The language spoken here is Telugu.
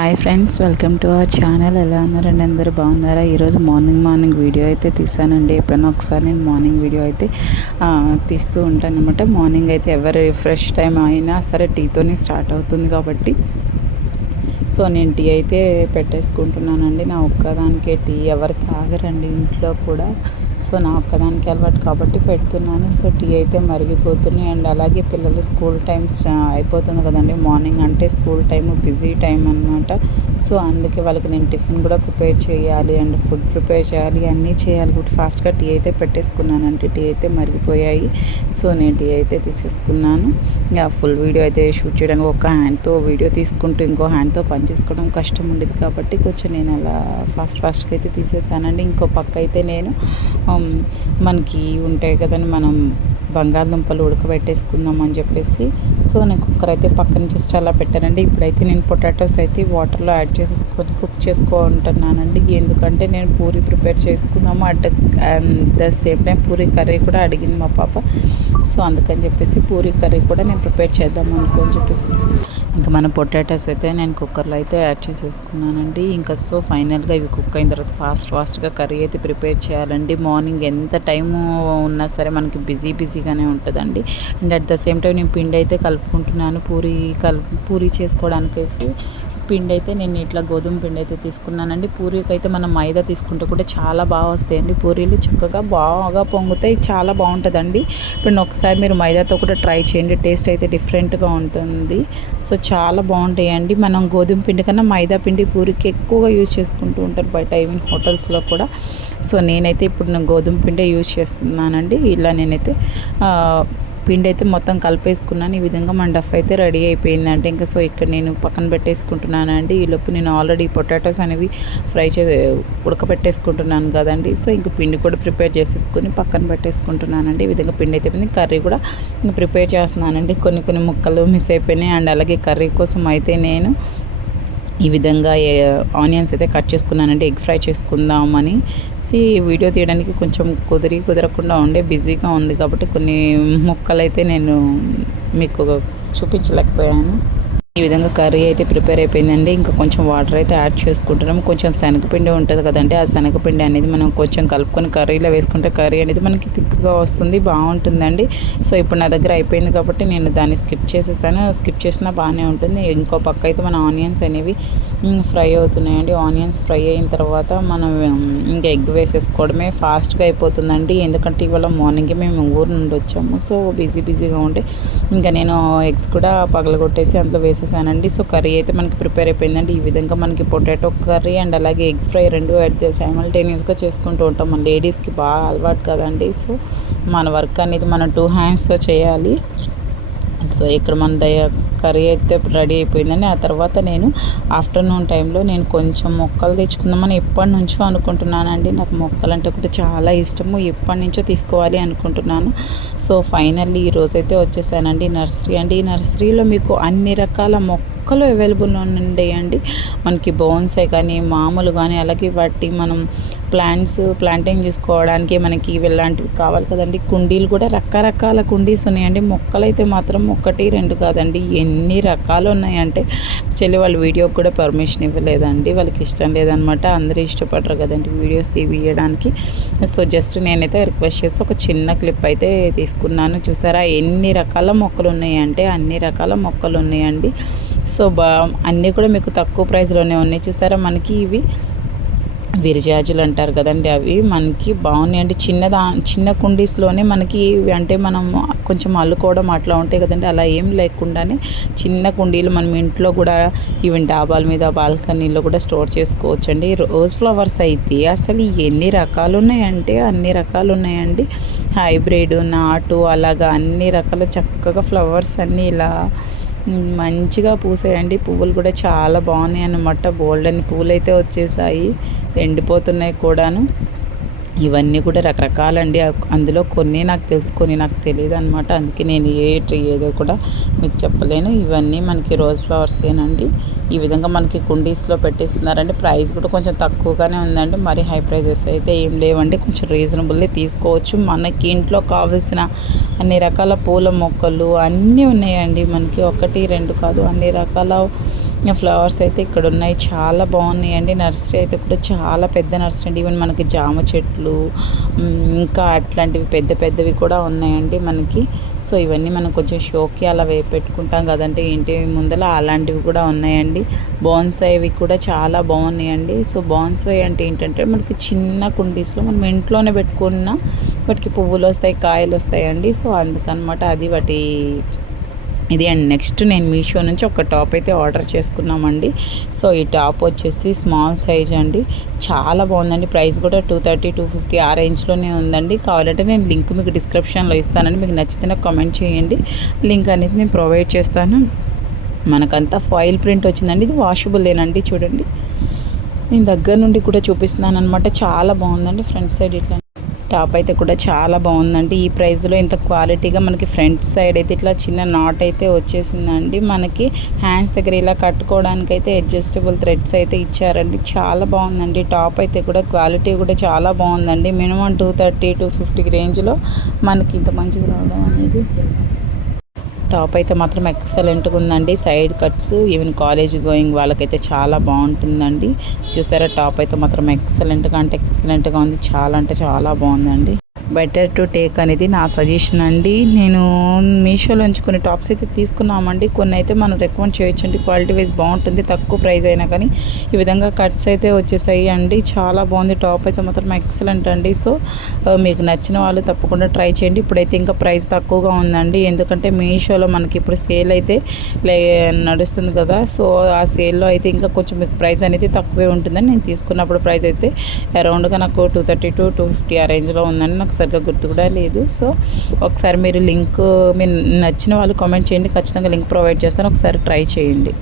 Hi friends, welcome to our channel. ఎలా ఉన్నారండి? అందరూ బాగున్నారా? ఈరోజు మార్నింగ్ వీడియో అయితే తీసానండి. ఎప్పుడైనా ఒకసారి నేను మార్నింగ్ వీడియో అయితే తీస్తూ ఉంటాను అనమాట. మార్నింగ్ అయితే ఎవరి ఫ్రెష్ టైం అయినా సరే టీతోనే స్టార్ట్ అవుతుంది కాబట్టి సో నేను టీ అయితే పెట్టేసుకుంటున్నానండి. నా ఒక్కదానికే టీ ఎవరు తాగరండి ఇంట్లో కూడా. సో నా ఒక్కదానికి అలవాటు కాబట్టి పెడుతున్నాను. సో టీ అయితే మరిగిపోతున్నాయి. అండ్ అలాగే పిల్లలు స్కూల్ టైమ్స్ అయిపోతుంది కదండి. మార్నింగ్ అంటే స్కూల్ టైము బిజీ టైం అనమాట. సో అందుకే వాళ్ళకి నేను టిఫిన్ కూడా ప్రిపేర్ చేయాలి అండ్ ఫుడ్ ప్రిపేర్ చేయాలి, అన్నీ చేయాలి కాబట్టి ఫాస్ట్గా టీ అయితే పెట్టేసుకున్నానండి. టీ అయితే మరిగిపోయాయి. సో నేను టీ అయితే తీసేసుకున్నాను. ఇంకా ఫుల్ వీడియో అయితే షూట్ చేయడానికి ఒక హ్యాండ్తో వీడియో తీసుకుంటూ ఇంకో హ్యాండ్తో పని చేసుకోవడం కష్టం ఉండేది కాబట్టి కొంచెం నేను అలా ఫాస్ట్గా అయితే తీసేసానండి. ఇంకో పక్క అయితే నేను మనకి ఉంటాయి కదండి, మనం బంగాళదుంపలు ఉడకబెట్టేసుకుందాం అని చెప్పేసి సో నేను కుక్కర్ అయితే పక్కన జస్ట్ అలా పెట్టానండి. ఇప్పుడైతే నేను పొటాటోస్ అయితే వాటర్లో యాడ్ చేసేసుకొని కుక్ చేసుకుంటున్నానండి. ఎందుకంటే నేను పూరి ప్రిపేర్ చేసుకుందాము at the same time puri curry కూడా అడిగింది మా పాప. సో అందుకని చెప్పేసి పూరి కర్రీ కూడా నేను ప్రిపేర్ చేద్దాం అనుకోని చెప్పేసి ఇంకా మన పొటాటోస్ అయితే నేను కుక్కర్లో అయితే యాడ్ చేసేసుకున్నానండి. ఇంకా సో ఫైనల్గా ఇవి కుక్ అయిన తర్వాత ఫాస్ట్గా కర్రీ అయితే ప్రిపేర్ చేయాలండి. మార్నింగ్ ఎంత టైము ఉన్నా సరే మనకి బిజీగానే ఉంటుందండి. And at the same time నేను పిండి అయితే కలుపుకుంటున్నాను. పూరి చేసుకోవడానికేసి పిండి అయితే నేను ఇట్లా గోధుమ పిండి అయితే తీసుకున్నానండి. పూరీకి అయితే మనం మైదా తీసుకుంటే కూడా చాలా బాగా వస్తాయండి. పూరీలు చక్కగా బాగా పొంగుతాయి, చాలా బాగుంటుందండి. ఇప్పుడు ఒకసారి మీరు మైదాతో కూడా ట్రై చేయండి, టేస్ట్ అయితే డిఫరెంట్గా ఉంటుంది. సో చాలా బాగుంటాయండి. మనం గోధుమ పిండి కన్నా మైదా పిండి పూరికి ఎక్కువగా యూజ్ చేసుకుంటూ ఉంటారు బయట, ఈవెన్ హోటల్స్లో కూడా. సో నేనైతే ఇప్పుడు నేను గోధుమ పిండే యూజ్ చేస్తున్నానండి. ఇలా నేనైతే పిండి అయితే మొత్తం కలిపేసుకున్నాను. ఈ విధంగా మన డఫ్ అయితే రెడీ అయిపోయిందంటే ఇంకా సో ఇక్కడ నేను పక్కన పెట్టేసుకుంటున్నానండి. ఈలోపు నేను ఆల్రెడీ పొటాటోస్ అనేవి ఉడకబెట్టేసుకుంటున్నాను కదండి. సో ఇంక పిండి కూడా ప్రిపేర్ చేసేసుకొని పక్కన పెట్టేసుకుంటున్నానండి. ఈ విధంగా పిండి అయితే కర్రీ కూడా ప్రిపేర్ చేస్తున్నానండి. కొన్ని ముక్కలు మిస్ అయిపోయినాయి. అండ్ అలాగే కర్రీ కోసం అయితే నేను ఈ విధంగా ఆనియన్స్ అయితే కట్ చేసుకున్నానండి. ఎగ్ ఫ్రై చేసుకుందామని వీడియో తీయడానికి కొంచెం కుదరకుండా ఉండే బిజీగా ఉంది కాబట్టి కొన్ని ముక్కలు అయితే నేను మీకు చూపించలేకపోయాను. ఈ విధంగా కర్రీ అయితే ప్రిపేర్ అయిపోయిందండి. ఇంకా కొంచెం వాటర్ అయితే యాడ్ చేసుకుంటున్నాం. కొంచెం శనగపిండి ఉంటుంది కదండి, ఆ శనగపిండి అనేది మనం కొంచెం కలుపుకొని కర్రీలో వేసుకుంటే కర్రీ అనేది మనకి థిక్గా వస్తుంది, బాగుంటుందండి. సో ఇప్పుడు నా దగ్గర అయిపోయింది కాబట్టి నేను దాన్ని స్కిప్ చేసేసాను. స్కిప్ చేసినా బాగానే ఉంటుంది. ఇంకో పక్క అయితే మన ఆనియన్స్ అనేవి ఫ్రై అవుతున్నాయండి. ఆనియన్స్ ఫ్రై అయిన తర్వాత మనం ఇంకా ఎగ్ వేసేసుకోవడమే, ఫాస్ట్గా అయిపోతుందండి. ఎందుకంటే ఇవాళ మార్నింగే మేము ఊరు నుండి వచ్చాము. సో బిజీగా ఉంటే ఇంకా నేను ఎగ్స్ కూడా పగలగొట్టేసి అందులో వేసేసానండి. సో కర్రీ అయితే మనకి ప్రిపేర్ అయిపోయిందండి. ఈ విధంగా మనకి పొటాటో కర్రీ అండ్ అలాగే ఎగ్ ఫ్రై రెండు సైమల్టేనియస్గా చేసుకుంటూ ఉంటాం. మన లేడీస్కి బాగా అలవాటు కదండి. సో మన వర్క్ అనేది మనం 2 హ్యాండ్స్తో చేయాలి. సో ఇక్కడ మన కర్రీ అయితే రెడీ అయిపోయిందండి. ఆ తర్వాత నేను ఆఫ్టర్నూన్ టైంలో నేను కొంచెం మొక్కలు తెచ్చుకుందామని ఎప్పటి నుంచో అనుకుంటున్నానండి. నాకు మొక్కలు అంటే కూడా చాలా ఇష్టము, ఎప్పటి నుంచో తీసుకోవాలి అనుకుంటున్నాను. సో ఫైనల్లీ ఈరోజైతే వచ్చేసానండి నర్సరీ అండి. ఈ నర్సరీలో మీకు అన్ని రకాల మొక్కలు అవైలబుల్ ఉన్నాయండి. మనకి బోన్సే కానీ మామూలు కానీ అలాగే వాటి మనం ప్లాంటింగ్ చేసుకోవడానికి మనకి ఇలాంటివి కావాలి కదండి. కుండీలు కూడా రకరకాల కుండీస్ ఉన్నాయండి. మొక్కలు అయితే మాత్రం 1, 2 కాదండి, ఎన్ని రకాలు ఉన్నాయంటే యాక్చువల్లీ వాళ్ళు వీడియోకి కూడా పర్మిషన్ ఇవ్వలేదండి. వాళ్ళకి ఇష్టం లేదనమాట. అందరూ ఇష్టపడరు కదండి వీడియోస్ తీయడానికి. సో జస్ట్ నేనైతే రిక్వెస్ట్ చేసి ఒక చిన్న క్లిప్ అయితే తీసుకున్నాను. చూసారా ఎన్ని రకాల మొక్కలు ఉన్నాయంటే అన్ని రకాల మొక్కలు ఉన్నాయండి. సో అన్నీ కూడా మీకు తక్కువ ప్రైస్లోనే ఉన్నాయి. చూసారా మనకి ఇవి విరజాజులు అంటారు కదండి, అవి మనకి బాగున్నాయండి. చిన్న కుండీస్లోనే మనకి అంటే మనం కొంచెం అల్లుకోవడం అట్లా ఉంటాయి కదండి, అలా ఏం లేకుండానే చిన్న కుండీలు మనం ఇంట్లో కూడా ఈవెన్ డాబాల మీద బాల్కనీలో కూడా స్టోర్ చేసుకోవచ్చండి. రోజ్ ఫ్లవర్స్ అయితే అసలు ఎన్ని రకాలు ఉన్నాయంటే అన్ని రకాలు ఉన్నాయండి. హైబ్రిడ్, నాటు అలాగా అన్ని రకాల చక్కగా ఫ్లవర్స్ అన్నీ ఇలా మంచిగా పూసాయండి. పువ్వులు కూడా చాలా బాగున్నాయి అన్నమాట. బోల్డన్ని పువ్వులు అయితే వచ్చేసాయి, ఎండిపోతున్నాయి కూడాను. ఇవన్నీ కూడా రకరకాలండి. అందులో కొన్ని నాకు తెలుసు, కొన్ని నాకు తెలియదు అనమాట. అందుకే నేను ఏదో కూడా మీకు చెప్పలేను. ఇవన్నీ మనకి రోజ్ ఫ్లవర్సేనండి. ఈ విధంగా మనకి కుండీస్లో పెట్టేస్తున్నారండి. ప్రైస్ కూడా కొంచెం తక్కువగానే ఉందండి, మరి హై ప్రైజెస్ అయితే ఏం లేవండి. కొంచెం రీజనబుల్లే తీసుకోవచ్చు. మనకి ఇంట్లో కావాల్సిన అన్ని రకాల పూల మొక్కలు అన్నీ ఉన్నాయండి. మనకి 1, 2 కాదు, అన్ని రకాల ఫ్లవర్స్ అయితే ఇక్కడ ఉన్నాయి, చాలా బాగున్నాయండి. నర్సరీ అయితే కూడా చాలా పెద్ద నర్సరీ అండి. ఈవెన్ మనకి జామ చెట్లు ఇంకా అట్లాంటివి పెద్ద పెద్దవి కూడా ఉన్నాయండి మనకి. సో ఇవన్నీ మనం కొంచెం షోకి అలా పెట్టుకుంటాం కదంటే ఇంటి ముందర, అలాంటివి కూడా ఉన్నాయండి. బోన్సాయివి కూడా చాలా బాగున్నాయండి. సో బోన్సాయి అంటే ఏంటంటే మనకి చిన్న కుండీస్లో మనం ఇంట్లోనే పెట్టుకున్న వాటికి పువ్వులు వస్తాయి, కాయలు వస్తాయండి. సో అందుకనమాట అది వాటి ఇది. అండ్ నెక్స్ట్ నేను మీషో నుంచి ఒక టాప్ అయితే ఆర్డర్ చేసుకున్నామండి. సో ఈ టాప్ వచ్చేసి స్మాల్ సైజ్ అండి, చాలా బాగుందండి. ప్రైస్ కూడా 230, 250 ఆ రేంజ్లోనే ఉందండి. కావాలంటే నేను లింక్ మీకు డిస్క్రిప్షన్లో ఇస్తానండి, మీకు నచ్చితే నాకు కామెంట్ చేయండి, లింక్ అనేది నేను ప్రొవైడ్ చేస్తాను. మనకంతా ఫాయిల్ ప్రింట్ వచ్చిందండి, ఇది వాషబుల్లేనండి. చూడండి నేను దగ్గర నుండి కూడా చూపిస్తున్నాను అనమాట, చాలా బాగుందండి. ఫ్రంట్ సైడ్ ఇట్లా టాప్ అయితే కూడా చాలా బాగుందండి. ఈ ప్రైస్లో ఇంత క్వాలిటీగా మనకి ఫ్రంట్ సైడ్ అయితే ఇట్లా చిన్న నాట్ అయితే వచ్చేసిందండి. మనకి హ్యాండ్స్ దగ్గర ఇలా కట్టుకోవడానికి అయితే అడ్జస్టబుల్ థ్రెడ్స్ అయితే ఇచ్చారండి, చాలా బాగుందండి. టాప్ అయితే కూడా క్వాలిటీ కూడా చాలా బాగుందండి. మినిమం 230, 250 రేంజ్లో మనకి ఇంత మంచిగా రావడం అనేది. టాప్ అయితే మాత్రం ఎక్సలెంట్గా ఉందండి. Side cuts even college going వాళ్ళకైతే చాలా బాగుంటుందండి. చూసారా టాప్ అయితే మాత్రం ఎక్సలెంట్గా అంటే ఎక్సలెంట్గా ఉంది, చాలా అంటే చాలా బాగుందండి. బెటర్ టు టేక్ అనేది నా సజెషన్ అండి. నేను మీషోలోంచి కొన్ని టాప్స్ అయితే తీసుకున్నామండి, కొన్ని అయితే మనం రికమెండ్ చేయొచ్చండి. క్వాలిటీ వైజ్ బాగుంటుంది, తక్కువ ప్రైస్ అయినా కానీ. ఈ విధంగా కట్స్ అయితే వచ్చేసాయి అండి, చాలా బాగుంది. టాప్ అయితే మాత్రం ఎక్సలెంట్ అండి. సో మీకు నచ్చిన వాళ్ళు తప్పకుండా ట్రై చేయండి. ఇప్పుడైతే ఇంకా ప్రైస్ తక్కువగా ఉందండి, ఎందుకంటే మీషోలో మనకి ఇప్పుడు సేల్ అయితే నడుస్తుంది కదా. సో ఆ సేల్లో అయితే ఇంకా కొంచెం మీకు ప్రైస్ అనేది తక్కువే ఉంటుందని నేను తీసుకున్నప్పుడు ప్రైస్ అయితే అరౌండ్గా నాకు 230 to 250 ఆ రేంజ్లో ఉందండి. నాకు సరిగ్గా గుర్తు కూడా లేదు. సో ఒకసారి మీరు లింక్ మీరు నచ్చిన వాళ్ళు కామెంట్ చేయండి, ఖచ్చితంగా లింక్ ప్రొవైడ్ చేస్తాను, ఒకసారి ట్రై చేయండి.